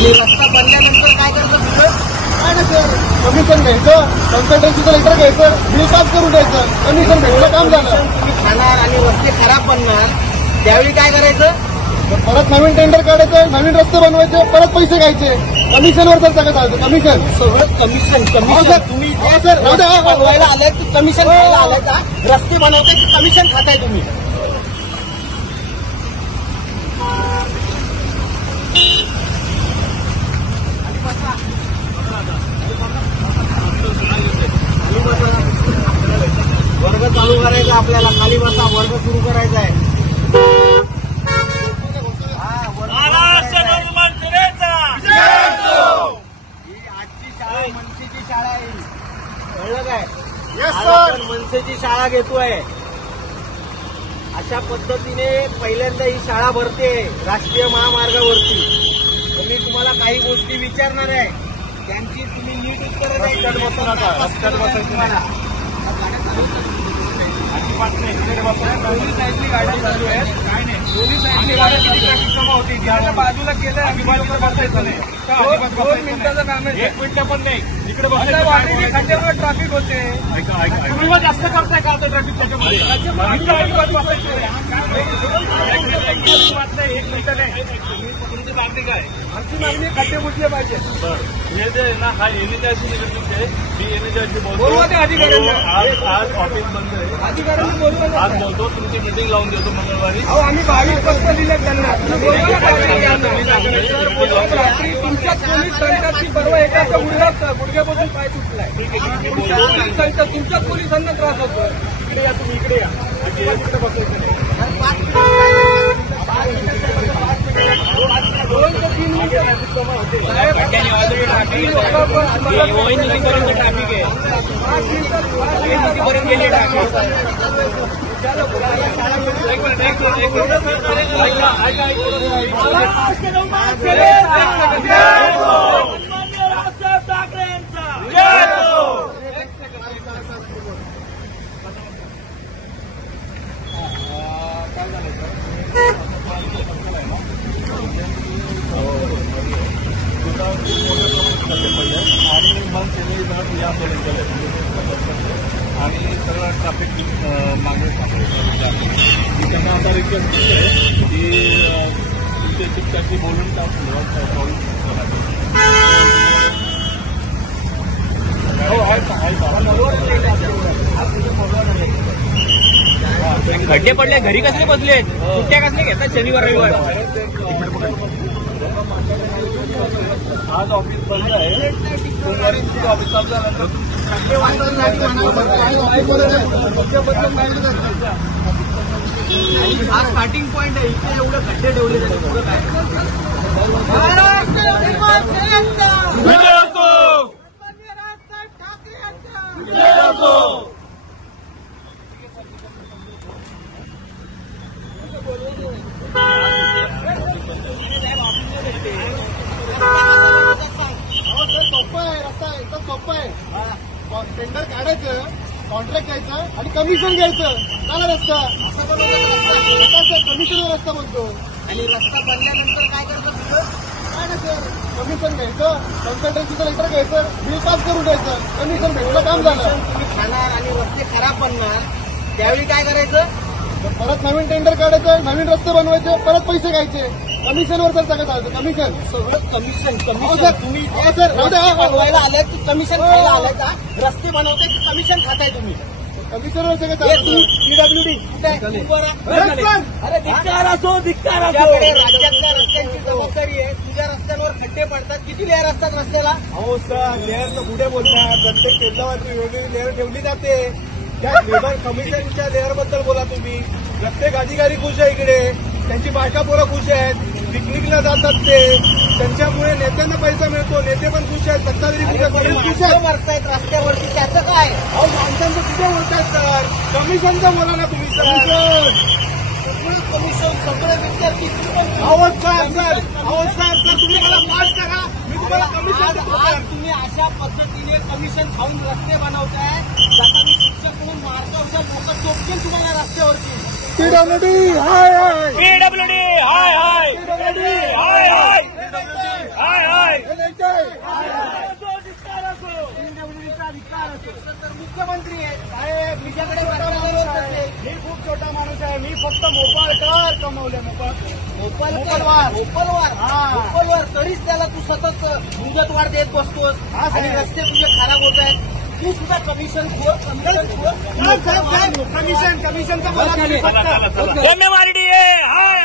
आणि रस्ता बनल्यानंतर काय करतात तिथं? काय ना सर, कमिशन घ्यायचं, कन्सल्टन्सीचं लेटर घ्यायचं, बिल पास करून द्यायचं, कमिशन भेटलं, काम झालं. तुम्ही खाणार आणि रस्ते खराब बनणार, त्यावेळी काय करायचं? परत नवीन टेंडर काढायचं, नवीन रस्ते बनवायचे, परत पैसे घ्यायचे, कमिशनवर जर सगळं चालतं. कमिशन सगळं कमिशन. तुम्ही सर बनवायला आलाय की कमिशन खायला आलाय का? रस्ते बनवताय की कमिशन खाताय तुम्ही? वर्ग चालू करायचा आपल्याला, खाली बसा, वर्ग सुरू करायचा आहे. ही आजची शाळा मनसेची शाळा आहे, कळलं काय? आपण मनसेची शाळा घेतोय. अशा पद्धतीने पहिल्यांदा ही शाळा भरते राष्ट्रीय महामार्गावरती. तर मी तुम्हाला काही गोष्टी विचारणार आहे, त्यांची तुम्ही नीट उत्तरं द्यायची. दोन्ही साईडनी गाड्या चालू आहेत, काय नाही, दोन्ही साईडनी गाड्या किती ट्रॅफिक जमा होती, त्याच्या बाजूला केलं आणि बाजूला बसायचं नाही. 2 मिनिटाचं काम आहे, 1 मिनिट पण नाही. इकडे बसायचं खड्ड्यावर ट्रॅफिक होते. तुम्ही मग जास्त करताय का आता ट्रॅफिक त्याच्यामध्ये? 1 मिनिट नाही. तुमची मागणी काय? आमची मागणी खड्डे बुजले पाहिजे. हे जे आहे ना, हा एनएचआयची निवडणूक आहे. मी एनएचआयची बोलतो. आज ऑफिस बंद आहे. अधिकाऱ्यांनी बोलतो, आज बोलतो. तुमची मिटिंग लावून देतो मंगळवारी. आम्ही 22 पत्र दिले त्यांना. रात्री तुमच्या पोलीस संघाची परवा एकाच्या गुडघ्यापासून पाय तुटलाय. तुमच्याच पोलिसांना त्रास होतो. इकडे या, तुम्ही इकडे या. तिकडे बसायचं नाही. 2 ते 3 मिनिटं ट्रॅफिक जमा होते. ट्रॅफिक आहे. 5 मिनिटांपर्यंत गेले ट्रॅफिक. आणि मग त्यांनी यापर्यंत आणि सगळं ट्रॅफिक मागे त्यांना आता रिक्वेस्ट आहे की तुमच्या शिक्षकांशी बोलून काम सॉल्व्ह खड्डे पडले, घरी कसले बसलेत, सुट्ट्या कसले घेतात शनिवार रविवार. आज ऑफिस बंद आहे, सोमवारी ऑफिस चालू झाल्यानंतर हा स्टार्टिंग पॉइंट आहे. इथे एवढं खड्डे ठेवले पुढं काय? सोपं आहे, रस्ता एकदम सोपं आहे. टेंडर काढायचं, कॉन्ट्रॅक्ट घ्यायचं आणि कमिशन घ्यायचं. झाला रस्ता. कमिशनवर रस्ता बनतो. आणि रस्ता बनल्यानंतर काय करतात तिथं? काय ना सर, कमिशन घ्यायचं, कन्सल्टन्सीचं लेटर घ्यायचं, बिल पास करून द्यायचं, कमिशन भेटलं, काम झालं. तुम्ही खाणार आणि रस्ते खराब बनणार, त्यावेळी काय करायचं? परत नवीन टेंडर काढायचं, नवीन रस्ते बनवायचे, परत पैसे घ्यायचे, कमिशनवर जर सगळं चालतं. कमिशन सगळं कमिशन. तुम्ही सर बनवायला आलाय की कमिशन खायला आलाय का? रस्ते बनवताय की कमिशन खाताय तुम्ही? कमिशनवर सगळं चालतं. पीडब्ल्यूडी अरे धिक्कार असो, धिक्कार असो. राज्यातल्या रस्त्यांची जबाबदारी आहे. तुझ्या रस्त्यांवर खड्डे पडतात. किती लेअर असतात रस्त्याला? अहो सर, लेअरचं पुढे बोलतात. प्रत्येक केंद्रावरती वेगवेगळी लेअर ठेवली जाते. त्या लेबर कमिशनच्या लेअरबद्दल बोला तुम्ही. प्रत्येक अधिकारी खुश आहे इकडे, त्यांची बायका पोरं खुश आहेत, पिकनिकला जातात ते, त्यांच्यामुळे नेत्यांना पैसा मिळतो, नेते पण खुश आहेत, सत्ताधारी खुश आहेत. मरतायत रस्त्यावरती, त्याचं काय? अहो माणसांचं कुठे बोलतायत सर? कमिशनचं बोला ना तुम्ही. कमिशन सगळे विद्यार्थी. अहो सर तुम्ही मला पास करा, मी तुम्हाला कमिशन देतो. आज तुम्ही अशा पद्धतीने कमिशन खाऊन रस्ते बनवताय, जसा मी शिक्षक म्हणून मार्गावर लोक चोपतील तुम्हाला रस्त्यावरती. पीडब्ल्यूडी हाय हाय, पीडब्ल्यूडी हाय हाय, पीडब्ल्यूडी हाय हाय, हाय हाय. तर मुख्यमंत्री आहे साहेब, तुझ्याकडे मी खूप छोटा माणूस आहे. मी फक्त मोपाळकर कमवले. मोपलवार तरीच त्याला तू सतत मुदतवाढ देत बसतोस आणि रस्ते तुझे खराब होत आहेत. तू सुद्धा कमिशनचं कमिशनचं गम्य मारडी आहे. हाय